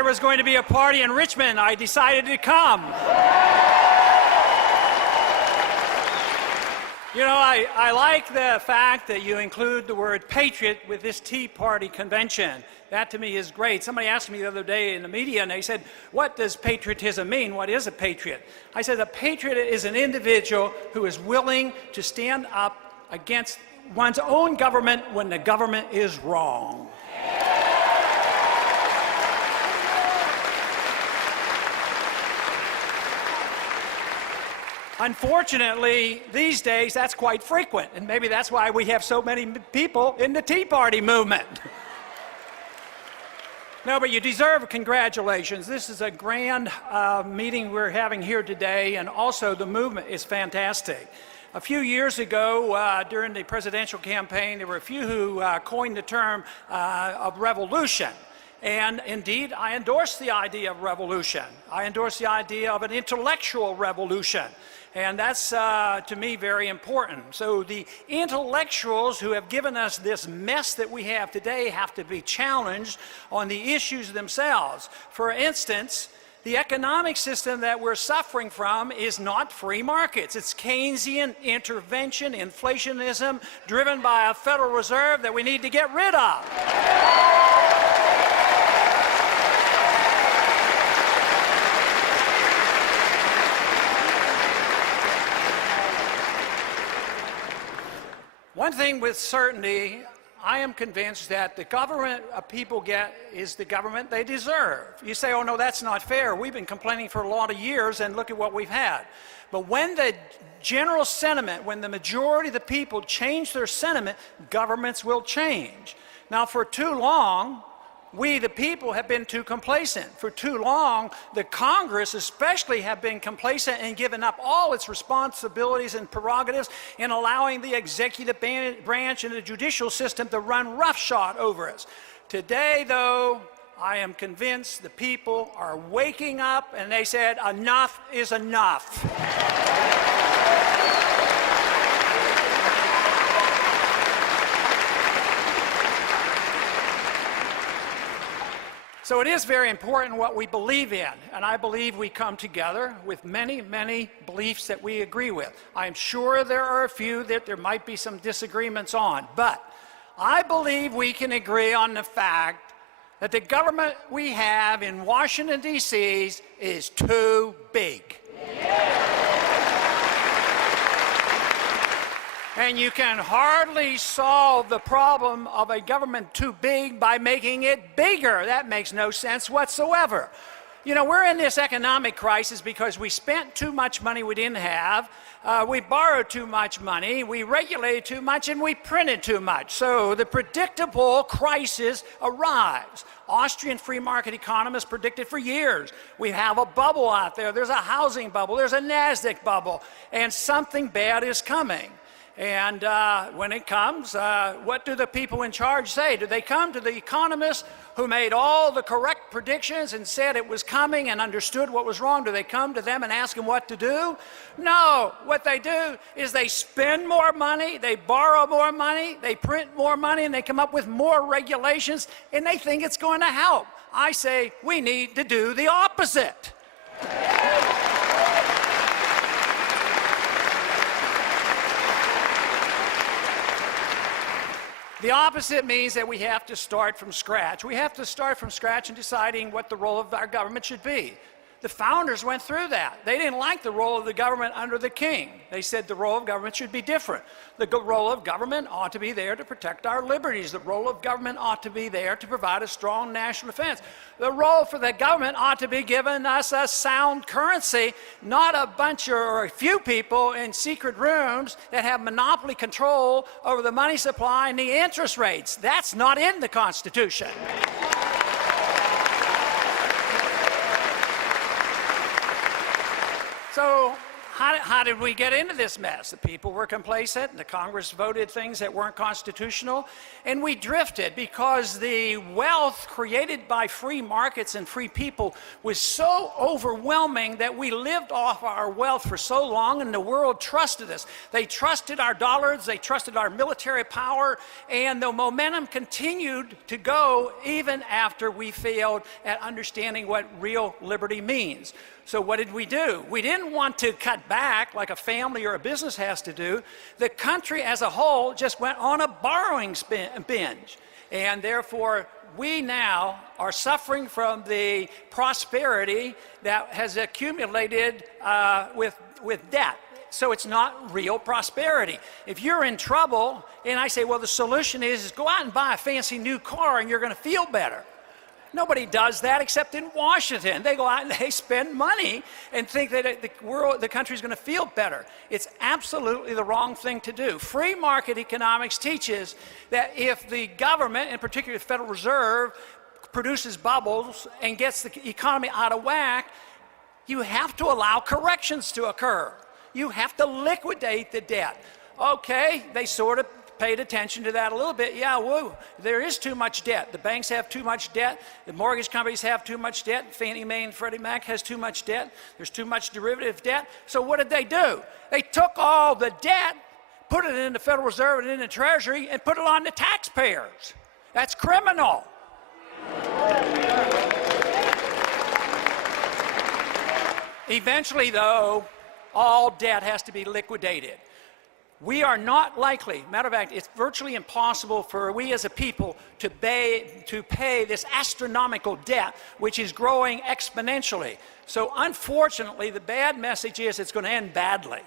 there was going to be a party in Richmond, I decided to come. You know, I like the fact that you include the word patriot with this Tea Party convention. That to me is great. Somebody asked me the other day in the media, and they said, what does patriotism mean? What is a patriot? I said, a patriot is an individual who is willing to stand up against one's own government when the government is wrong. Unfortunately, these days, that's quite frequent, and maybe that's why we have so many people in the Tea Party movement. No, but you deserve congratulations. This is a grand meeting we're having here today, and also the movement is fantastic. A few years ago, during the presidential campaign, there were a few who coined the term of revolution. And indeed, I endorse the idea of revolution. I endorse the idea of an intellectual revolution. And that's, to me, very important. So the intellectuals who have given us this mess that we have today have to be challenged on the issues themselves. For instance, the economic system that we're suffering from is not free markets. It's Keynesian intervention, inflationism, driven by a Federal Reserve that we need to get rid of. One thing with certainty, I am convinced that the government people get is the government they deserve. You say, oh no, that's not fair. We've been complaining for a lot of years and look at what we've had. But when the general sentiment, when the majority of the people change their sentiment, governments will change. Now for too long, we, the people, have been too complacent. For too long, the Congress especially have been complacent and given up all its responsibilities and prerogatives in allowing the executive branch and the judicial system to run roughshod over us. Today, though, I am convinced the people are waking up and they said, enough is enough. So it is very important what we believe in, and I believe we come together with many, many beliefs that we agree with. I'm sure there are a few that there might be some disagreements on, but I believe we can agree on the fact that the government we have in Washington, D.C. is too big. And you can hardly solve the problem of a government too big by making it bigger. That makes no sense whatsoever. You know, we're in this economic crisis because we spent too much money we didn't have, we borrowed too much money, we regulated too much, and we printed too much. So the predictable crisis arrives. Austrian free market economists predicted for years. We have a bubble out there. There's a housing bubble. There's a NASDAQ bubble. And something bad is coming. And when it comes, what do the people in charge say? Do they come to the economists who made all the correct predictions and said it was coming and understood what was wrong? Do they come to them and ask them what to do? No. What they do is they spend more money, they borrow more money, they print more money, and they come up with more regulations, and they think it's going to help. I say we need to do the opposite. The opposite means that we have to start from scratch. We have to start from scratch in deciding what the role of our government should be. The founders went through that. They didn't like the role of the government under the king. They said the role of government should be different. The role of government ought to be there to protect our liberties. The role of government ought to be there to provide a strong national defense. The role for the government ought to be giving us a sound currency, not a bunch or a few people in secret rooms that have monopoly control over the money supply and the interest rates. That's not in the Constitution. So how how did we get into this mess? The people were complacent, and the Congress voted things that weren't constitutional, and we drifted because the wealth created by free markets and free people was so overwhelming that we lived off our wealth for so long, and the world trusted us. They trusted our dollars, they trusted our military power, and the momentum continued to go even after we failed at understanding what real liberty means. So what did we do? We didn't want to cut back like a family or a business has to do. The country as a whole just went on a borrowing binge. And therefore, we now are suffering from the prosperity that has accumulated with debt. So it's not real prosperity. If you're in trouble, and I say, well, the solution is go out and buy a fancy new car and you're going to feel better. Nobody does that except in Washington. They go out and they spend money and think that the country's going to feel better. It's absolutely the wrong thing to do. Free market economics teaches that if the government, in particular the Federal Reserve, produces bubbles and gets the economy out of whack, you have to allow corrections to occur. You have to liquidate the debt. Okay, they sort of paid attention to that a little bit. Yeah, whoa, there is too much debt. The banks have too much debt. The mortgage companies have too much debt. Fannie Mae and Freddie Mac has too much debt. There's too much derivative debt. So what did they do? They took all the debt, put it in the Federal Reserve and in the Treasury, and put it on the taxpayers. That's criminal. Eventually, though, all debt has to be liquidated. We are not likely, matter of fact, it's virtually impossible for we as a people to pay this astronomical debt, which is growing exponentially. So unfortunately, the bad message is it's going to end badly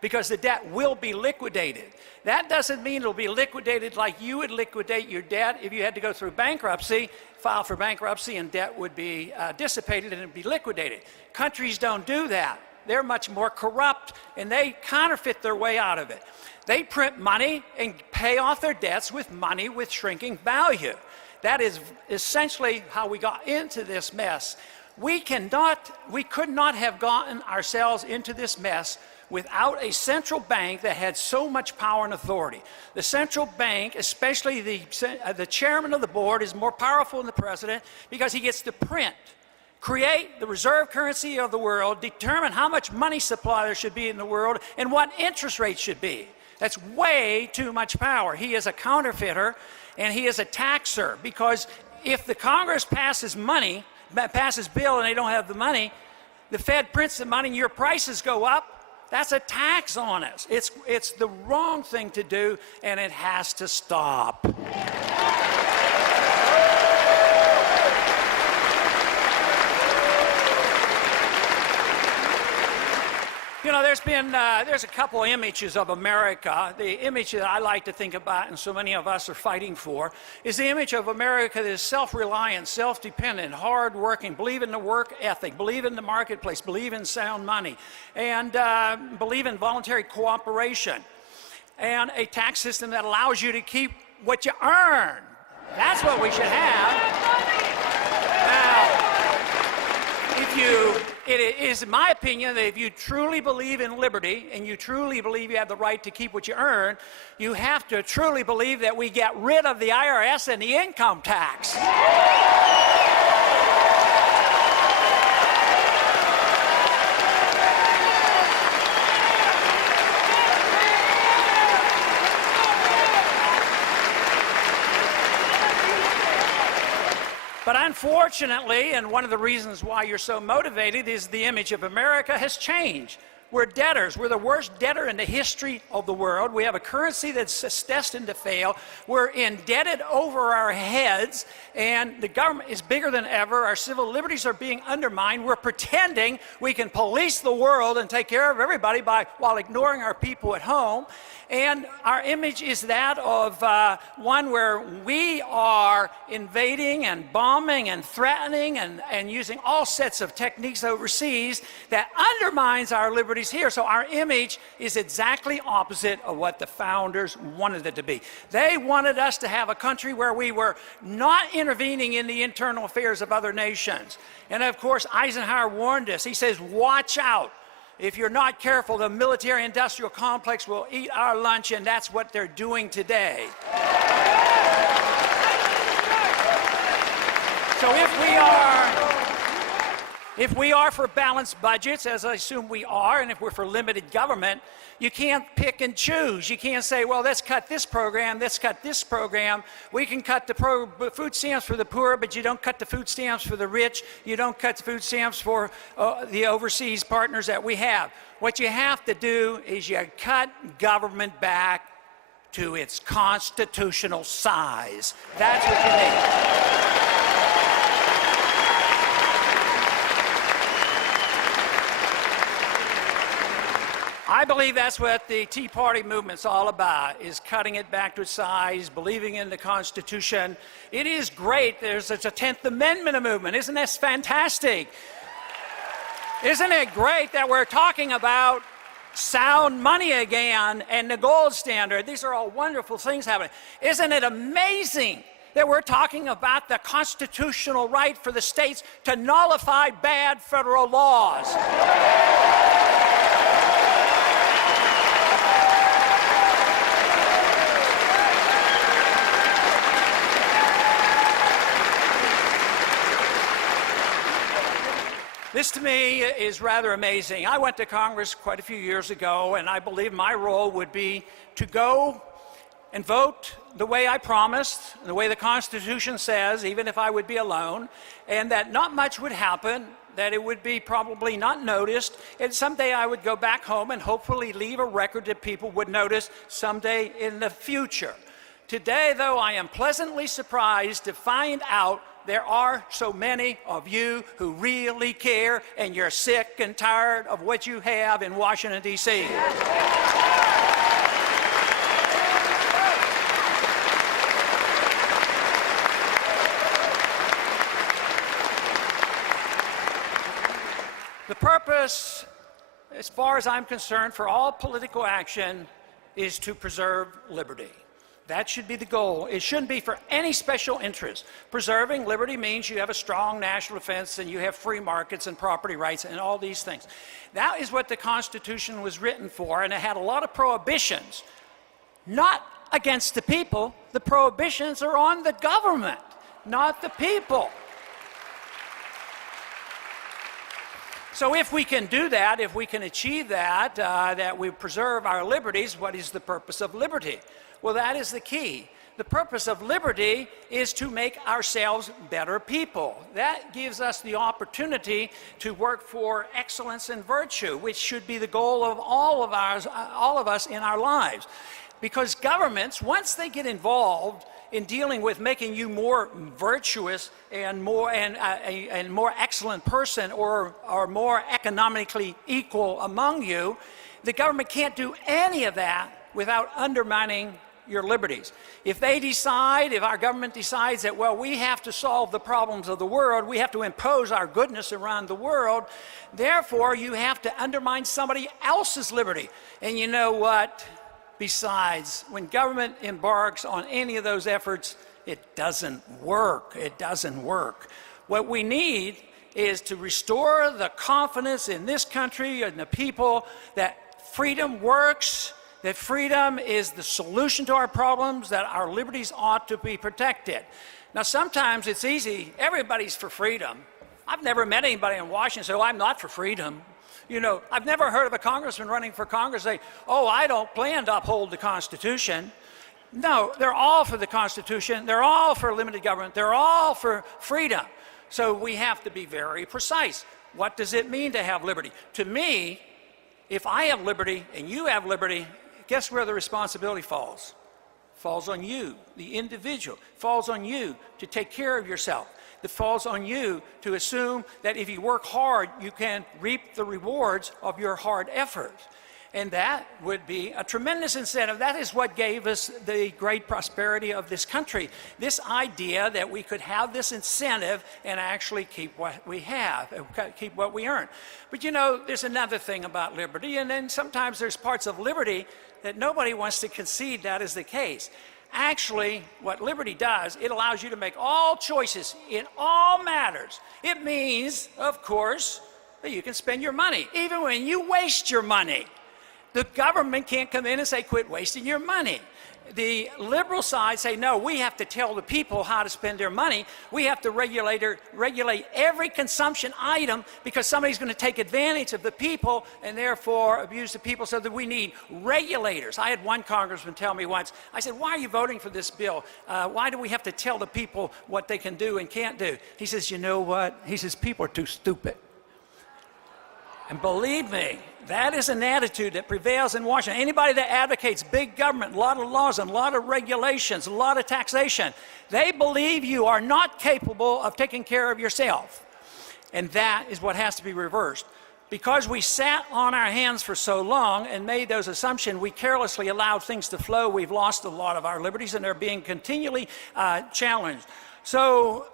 because the debt will be liquidated. That doesn't mean it'll be liquidated like you would liquidate your debt if you had to go through bankruptcy, file for bankruptcy, and debt would be dissipated and it'd be liquidated. Countries don't do that. They're much more corrupt, and they counterfeit their way out of it. They print money and pay off their debts with money with shrinking value. That is essentially how we got into this mess. We could not have gotten ourselves into this mess without a central bank that had so much power and authority. The central bank, especially the chairman of the board, is more powerful than the president because he gets to print, create the reserve currency of the world, determine how much money supply there should be in the world, and what interest rates should be. That's way too much power. He is a counterfeiter, and he is a taxer, because if the Congress passes bill and they don't have the money, the Fed prints the money and your prices go up. That's a tax on us. It's the wrong thing to do, and it has to stop. You know, there's a couple images of America. The image that I like to think about, and so many of us are fighting for, is the image of America that is self-reliant, self-dependent, hard-working, believe in the work ethic, believe in the marketplace, believe in sound money, and believe in voluntary cooperation, and a tax system that allows you to keep what you earn. That's what we should have. It is my opinion that if you truly believe in liberty and you truly believe you have the right to keep what you earn, you have to truly believe that we get rid of the IRS and the income tax. But unfortunately, and one of the reasons why you're so motivated, is the image of America has changed. We're debtors. We're the worst debtor in the history of the world. We have a currency that's destined to fail. We're indebted over our heads, and the government is bigger than ever. Our civil liberties are being undermined. We're pretending we can police the world and take care of everybody while ignoring our people at home. And our image is that of one where we are invading and bombing and threatening and using all sets of techniques overseas that undermines our liberties here. So our image is exactly opposite of what the founders wanted it to be. They wanted us to have a country where we were not intervening in the internal affairs of other nations. And of course, Eisenhower warned us. He says, watch out. If you're not careful, the military-industrial complex will eat our lunch, and that's what they're doing today. So if we are for balanced budgets, as I assume we are, and if we're for limited government, you can't pick and choose. You can't say, well, let's cut this program, let's cut this program. We can cut the food stamps for the poor, but you don't cut the food stamps for the rich. You don't cut the food stamps for the overseas partners that we have. What you have to do is you cut government back to its constitutional size. That's what you need. I believe that's what the Tea Party movement's all about, is cutting it back to its size, believing in the Constitution. It is great. There's a 10th Amendment movement. Isn't this fantastic? Isn't it great that we're talking about sound money again and the gold standard? These are all wonderful things happening. Isn't it amazing that we're talking about the constitutional right for the states to nullify bad federal laws? This, to me, is rather amazing. I went to Congress quite a few years ago, and I believe my role would be to go and vote the way I promised, the way the Constitution says, even if I would be alone, and that not much would happen, that it would be probably not noticed, and someday I would go back home and hopefully leave a record that people would notice someday in the future. Today, though, I am pleasantly surprised to find out there are so many of you who really care, and you're sick and tired of what you have in Washington, D.C. The purpose, as far as I'm concerned, for all political action is to preserve liberty. That should be the goal. It shouldn't be for any special interest. Preserving liberty means you have a strong national defense and you have free markets and property rights and all these things. That is what the Constitution was written for, and it had a lot of prohibitions. Not against the people. The prohibitions are on the government, not the people. So if we can do that, if we can achieve that, that we preserve our liberties, what is the purpose of liberty? Well, that is the key. The purpose of liberty is to make ourselves better people. That gives us the opportunity to work for excellence and virtue, which should be the goal of all of us in our lives. Because governments, once they get involved in dealing with making you more virtuous and more excellent person, or more economically equal among you, the government can't do any of that without undermining your liberties. If our government decides that, well, we have to solve the problems of the world, we have to impose our goodness around the world, therefore you have to undermine somebody else's liberty. And you know what? Besides, when government embarks on any of those efforts, it doesn't work. It doesn't work. What we need is to restore the confidence in this country and the people that freedom works, that freedom is the solution to our problems, that our liberties ought to be protected. Now, sometimes it's easy. Everybody's for freedom. I've never met anybody in Washington say, oh, I'm not for freedom. You know, I've never heard of a congressman running for Congress say, oh, I don't plan to uphold the Constitution. No, they're all for the Constitution. They're all for limited government. They're all for freedom. So we have to be very precise. What does it mean to have liberty? To me, if I have liberty and you have liberty, guess where the responsibility falls? It falls on you, the individual. It falls on you to take care of yourself. It falls on you to assume that if you work hard, you can reap the rewards of your hard effort. And that would be a tremendous incentive. That is what gave us the great prosperity of this country. This idea that we could have this incentive and actually keep what we have, keep what we earn. But you know, there's another thing about liberty, and then sometimes there's parts of liberty that nobody wants to concede that is the case. Actually, what liberty does, it allows you to make all choices in all matters. It means, of course, that you can spend your money, even when you waste your money. The government can't come in and say, quit wasting your money. The liberal side say, no, we have to tell the people how to spend their money. We have to regulate every consumption item because somebody's going to take advantage of the people and therefore abuse the people, so that we need regulators. I had one congressman tell me once, I said, why are you voting for this bill? Why do we have to tell the people what they can do and can't do? He says, you know what? He says, people are too stupid. And believe me, that is an attitude that prevails in Washington. Anybody that advocates big government, a lot of laws and a lot of regulations, a lot of taxation, they believe you are not capable of taking care of yourself. And that is what has to be reversed. Because we sat on our hands for so long and made those assumptions, we carelessly allowed things to flow. We've lost a lot of our liberties, and they're being continually challenged. So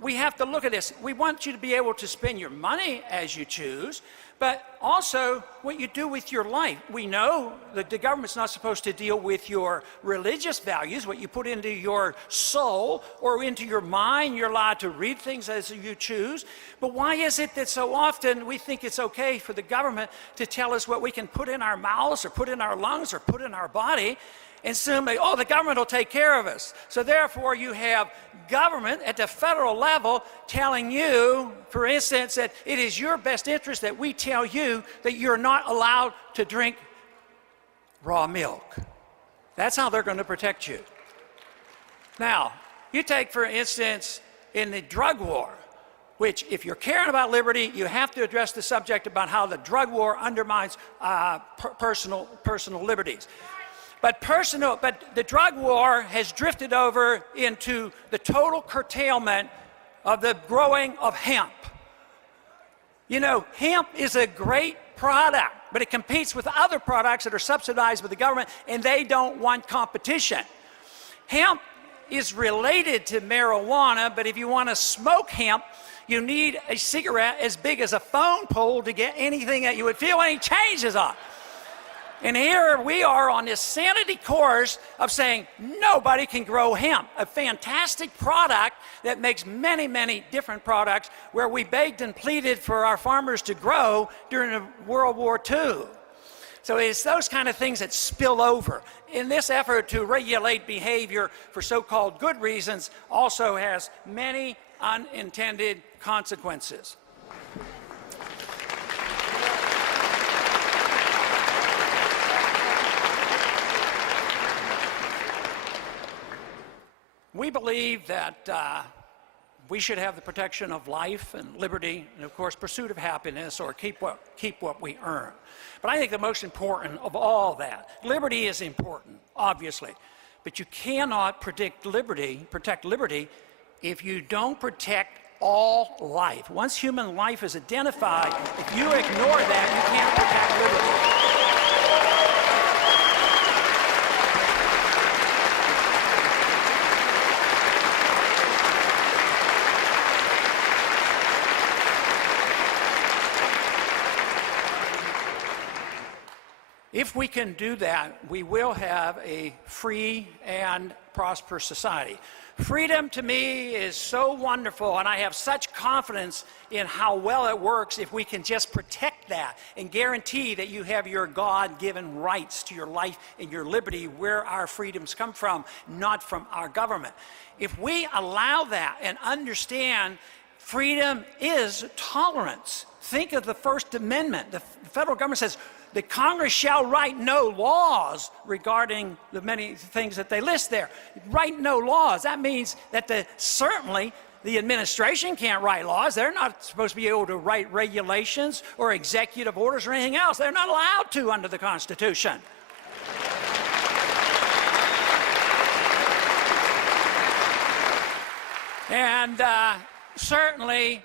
we have to look at this. We want you to be able to spend your money as you choose, but also what you do with your life. We know that the government's not supposed to deal with your religious values, what you put into your soul or into your mind. You're allowed to read things as you choose. But why is it that so often we think it's okay for the government to tell us what we can put in our mouths or put in our lungs or put in our body, and assume, oh, the government will take care of us? So therefore, you have government at the federal level telling you, for instance, that it is your best interest that we tell you that you're not allowed to drink raw milk. That's how they're going to protect you. Now, you take, for instance, in the drug war, which, if you're caring about liberty, you have to address the subject about how the drug war undermines personal liberties. But the drug war has drifted over into the total curtailment of the growing of hemp. You know, hemp is a great product, but it competes with other products that are subsidized by the government, and they don't want competition. Hemp is related to marijuana, but if you want to smoke hemp, you need a cigarette as big as a phone pole to get anything that you would feel any changes on. And here we are on this sanity course of saying nobody can grow hemp, a fantastic product that makes many, many different products, where we begged and pleaded for our farmers to grow during World War II. So it's those kind of things that spill over. In this effort to regulate behavior for so-called good reasons also has many unintended consequences. We believe that we should have the protection of life and liberty and, of course, pursuit of happiness, or keep what we earn. But I think the most important of all that, liberty is important, obviously, but you cannot protect liberty if you don't protect all life. Once human life is identified, if you ignore that, you can't protect liberty. If we can do that, we will have a free and prosperous society. Freedom to me is so wonderful, and I have such confidence in how well it works if we can just protect that and guarantee that you have your God-given rights to your life and your liberty, where our freedoms come from, not from our government. If we allow that and understand freedom is tolerance. Think of the First Amendment. The federal government says, the Congress shall write no laws regarding the many things that they list there. Write no laws. That means that certainly the administration can't write laws. They're not supposed to be able to write regulations or executive orders or anything else. They're not allowed to under the Constitution. And certainly,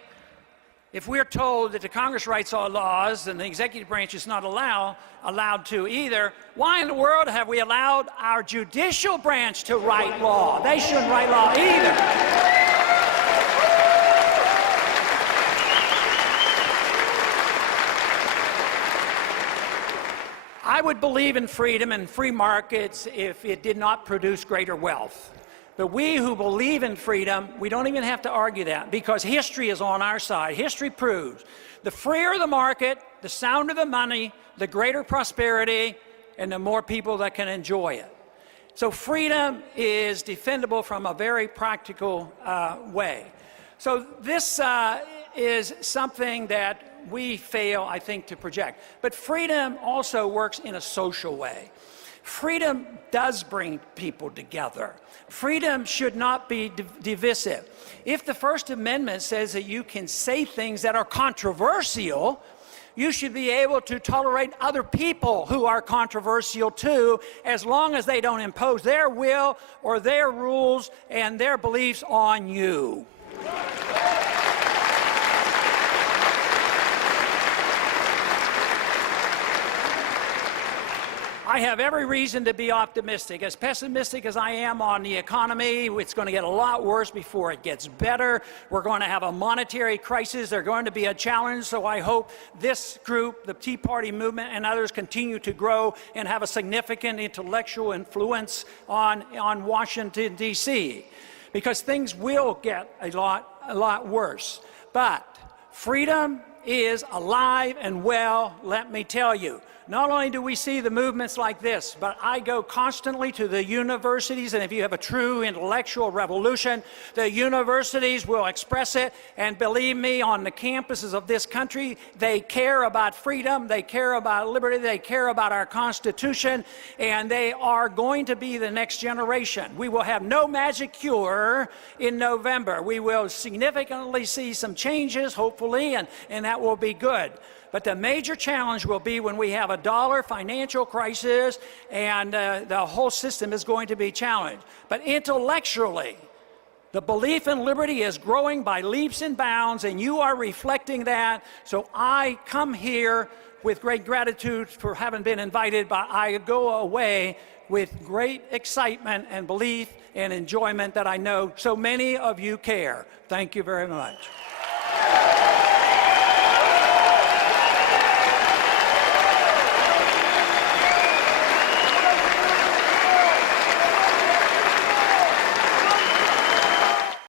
if we're told that the Congress writes all laws and the executive branch is not allowed to either, why in the world have we allowed our judicial branch to write law? They shouldn't write law either. I would believe in freedom and free markets if it did not produce greater wealth. But we who believe in freedom, we don't even have to argue that, because history is on our side. History proves the freer the market, the sounder the money, the greater prosperity, and the more people that can enjoy it. So freedom is defendable from a very practical way. So this is something that we fail, I think, to project. But freedom also works in a social way. Freedom does bring people together. Freedom should not be divisive. If the First Amendment says that you can say things that are controversial, you should be able to tolerate other people who are controversial too, as long as they don't impose their will or their rules and their beliefs on you. I have every reason to be optimistic. As pessimistic as I am on the economy, it's going to get a lot worse before it gets better. We're going to have a monetary crisis. There's going to be a challenge. So I hope this group, the Tea Party movement, and others continue to grow and have a significant intellectual influence on Washington, D.C., because things will get a lot worse. But freedom is alive and well, let me tell you. Not only do we see the movements like this, but I go constantly to the universities, and if you have a true intellectual revolution, the universities will express it. And believe me, on the campuses of this country, they care about freedom, they care about liberty, they care about our Constitution, and they are going to be the next generation. We will have no magic cure in November. We will significantly see some changes, hopefully, and that will be good. But the major challenge will be when we have a dollar financial crisis and the whole system is going to be challenged. But intellectually, the belief in liberty is growing by leaps and bounds, and you are reflecting that. So I come here with great gratitude for having been invited, but I go away with great excitement and belief and enjoyment that I know so many of you care. Thank you very much.